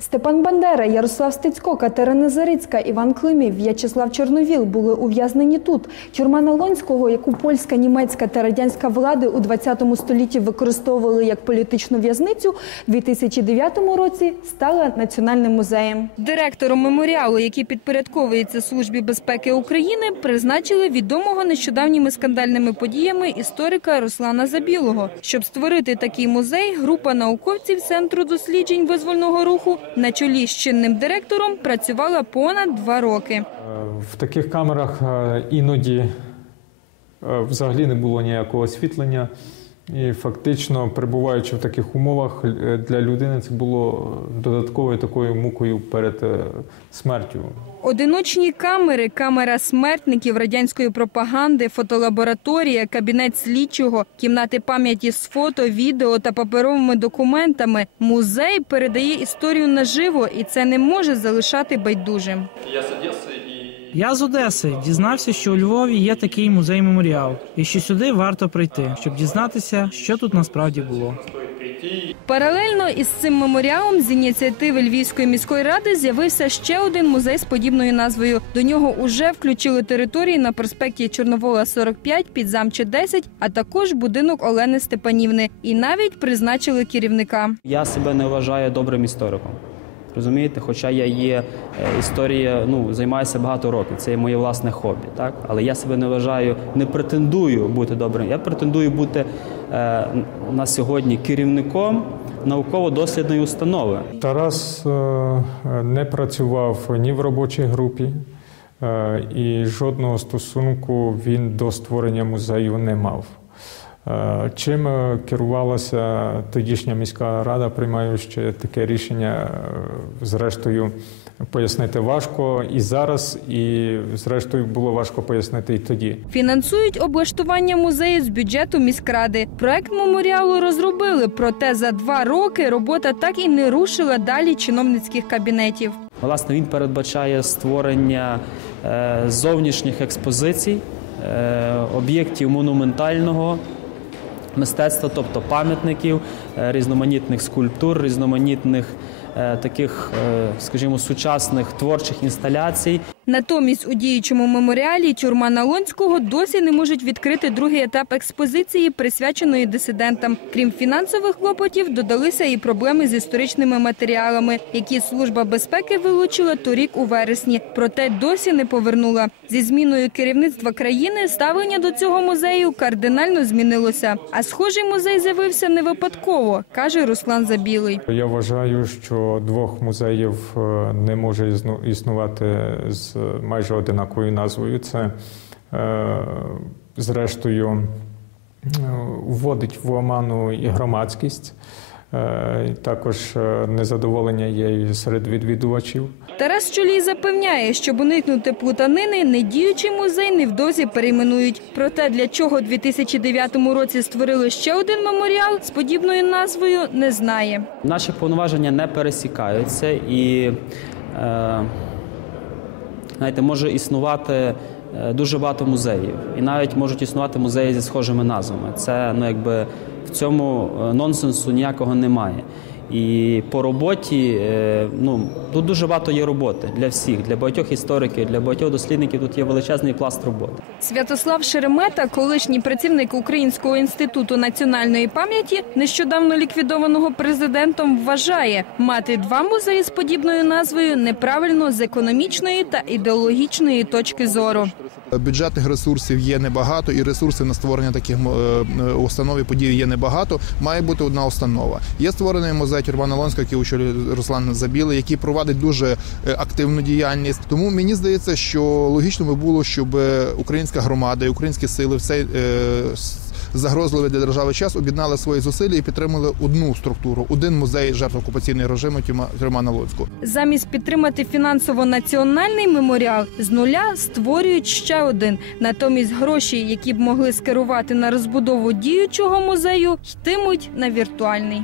Степан Бандера, Ярослав Стецько, Катерина Зарицька, Іван Климів, В'ячеслав Чорновіл були ув'язнені тут. Тюрма Налонського, яку польська, німецька та радянська влади у 20 столітті використовували як політичну в'язницю, у 2009 році стала національним музеєм. Директором меморіалу, який підпорядковується Службі безпеки України, призначили відомого нещодавніми скандальними подіями історика Руслана Забілого. Щоб створити такий музей, група науковців Центру досліджень визвольного руху на чолі з чинним директором працювала понад два роки. Е, В таких камерах е, іноді е, взагалі не було ніякого освітлення. І фактично, перебуваючи в таких умовах, е, для людини це було додатковою такою мукою перед е, смертю. Одиночні камери, камера смертників радянської пропаганди, фотолабораторія, кабінет слідчого, кімнати пам'яті з фото, відео та паперовими документами. Музей передає історію наживо, і це не може залишати байдужим. Я с Одессы и Я з Одеси дізнався, що у Львові є такий музей меморіал, і що сюди варто прийти, щоб дізнатися, що тут насправді було. Паралельно із цим меморіалом з ініціативи Львівської міської ради з'явився ще один музей з подібною назвою. До нього уже включили території на проспекті Чорновола 45, Підзамче 10, а також будинок Олени Степанівни. І навіть призначили керівника. Я себе не вважаю добрим істориком. Розумієте, хоча я є е, історія, ну займаюся багато років. Це є моє власне хобі, так але я себе не вважаю, не претендую бути добрим. Я претендую бути е, на сьогодні керівником науково-дослідної установи. Тарас е, не працював ні в робочій групі, е, і жодного стосунку він до створення музею не мав. Е, Чим е, керувалася тодішня міська рада, приймаючи таке рішення, е, зрештою пояснити важко і зараз, і зрештою було важко пояснити і тоді. Фінансують облаштування музею з бюджету міськради. Проект меморіалу розробили, проте за два роки робота так і не рушила далі чиновницьких кабінетів. Власне, він передбачає створення зовнішніх експозицій, об'єктів монументального мистецтва, тобто пам'ятників, е, різноманітних скульптур, різноманітних е, таких, е, скажімо, сучасних творчих інсталяцій. Натомість у діючому меморіалі тюрма Налонського досі не можуть відкрити другий етап експозиції, присвяченої дисидентам. Крім фінансових клопотів, додалися і проблеми з історичними матеріалами, які служба безпеки вилучила торік у вересні, проте досі не повернула. Зі зміною керівництва країни ставлення до цього музею кардинально змінилося. А схожий музей з'явився не випадково, каже Руслан Забілий. Я вважаю, що двох музеїв е, не може існу- існувати з майже одинаковою назвою. Це, е, зрештою, е, вводить в оману і громадськість. Е, і Також незадоволення є і серед відвідувачів. Тарас Чолій запевняє, щоб уникнути плутанини, недіючий музей невдовзі перейменують. Проте для чого у 2009 році створили ще один меморіал з подібною назвою, не знає. Наші повноваження не пересікаються і, е, знаєте, може існувати е, дуже багато музеїв, і навіть можуть існувати музеї зі схожими назвами. Це ну якби в цьому е, нонсенсу ніякого немає. І по роботі е, ну тут дуже багато є роботи для всіх, для багатьох істориків, для багатьох дослідників. Тут є величезний пласт роботи. Святослав Шеремета, колишній працівник Українського інституту національної пам'яті, нещодавно ліквідованого президентом, вважає, мати два музеї з подібною назвою неправильно з економічної та ідеологічної точки зору. Бюджетних ресурсів є небагато, і ресурсів на створення таких е, е, установ і подій є небагато. Має бути одна установа. Є створений музей Тюрбана Лонська, який очолює Руслан Забілий, який провадить дуже е, активну діяльність. Тому мені здається, що логічно би було, щоб українська громада і українські сили в цей загрозливий для держави час об'єднали свої зусилля і підтримали одну структуру, один музей жертв окупаційного режиму Тюрма- Тюрмана Луцьку. Замість підтримати фінансово національний меморіал з нуля створюють ще один. Натомість гроші, які б могли скерувати на розбудову діючого музею, йтимуть на віртуальний.